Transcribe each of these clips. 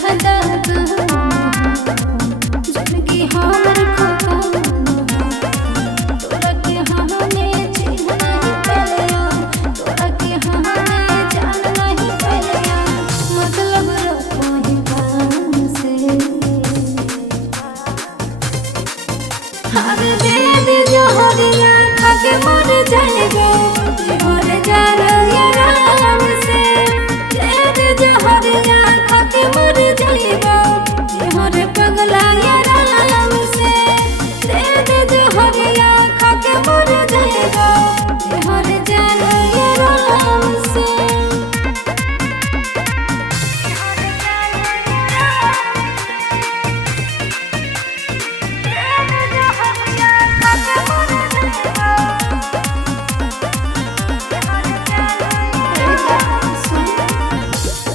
ज्यादा जिंदगी हमर खत्म तोरा के हमें चिन्ह नहीं पेलिया तोरा के हमें जान नहीं पेलिया मतलब रखो कान से हर दे दे जोहरिया खाके मर जाएगा मर जाएगा आराम से दे दे जोहरिया खाके मर जाएगा हर पगला आराम से दे दे जोहरिया खाके मर जाएगा हर जाएगा आराम से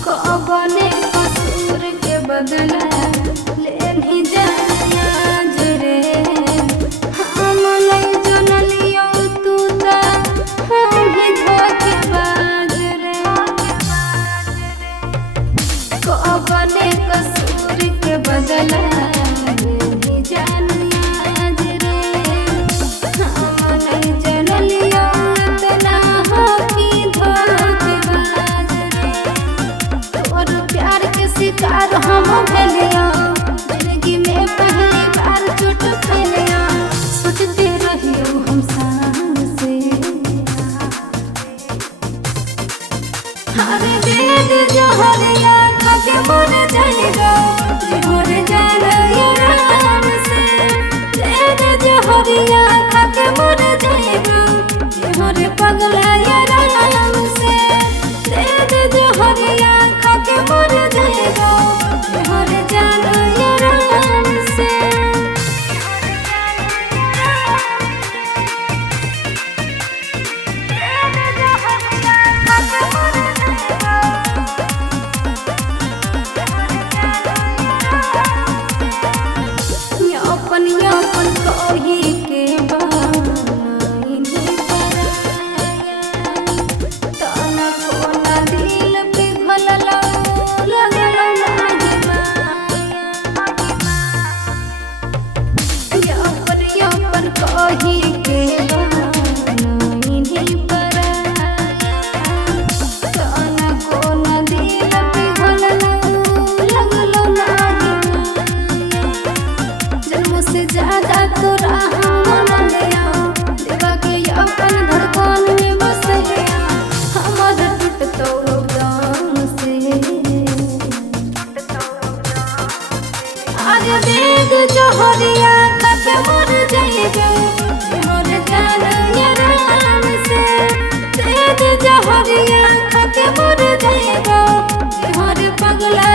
कौने कसूर के बदला ले भी जानिया जरे हम नहीं जनलियो तू ता हम ही धोखेबाज रे कौने कसूर के बदला ले भी जानिया जरे हम नहीं जनलियो इतना हो कि धोखेबाज रे और प्यार के शिकार हम भेलिया जिंदगी में पहली बार चोट खेलिया सोचते रहियो हम शान से हर दे दे जोहरिया खाके मर जाएगा मर जाएगा आराम से दे दे जोहरिया खाके मर जाएगा हर पगला आराम से दे दे जोहरिया खाके मर जाएगा हर जाएगा आराम से अपन कही के बनाई पराया तना कोना दिल पिघल लगल लागे माया अपन कही के बनाई पराया तना कोना दिल पिघल लगल लागे जन्म से ज्यादा तोरा हम लिया देवा के अपन धड़कन में बस गया हमर टूटतो दाम से आज दे दे जोहरिया खाके मर जाएगा मर जाएगा आराम से दे दे जोहरिया खाके मर जाएगा हर पगला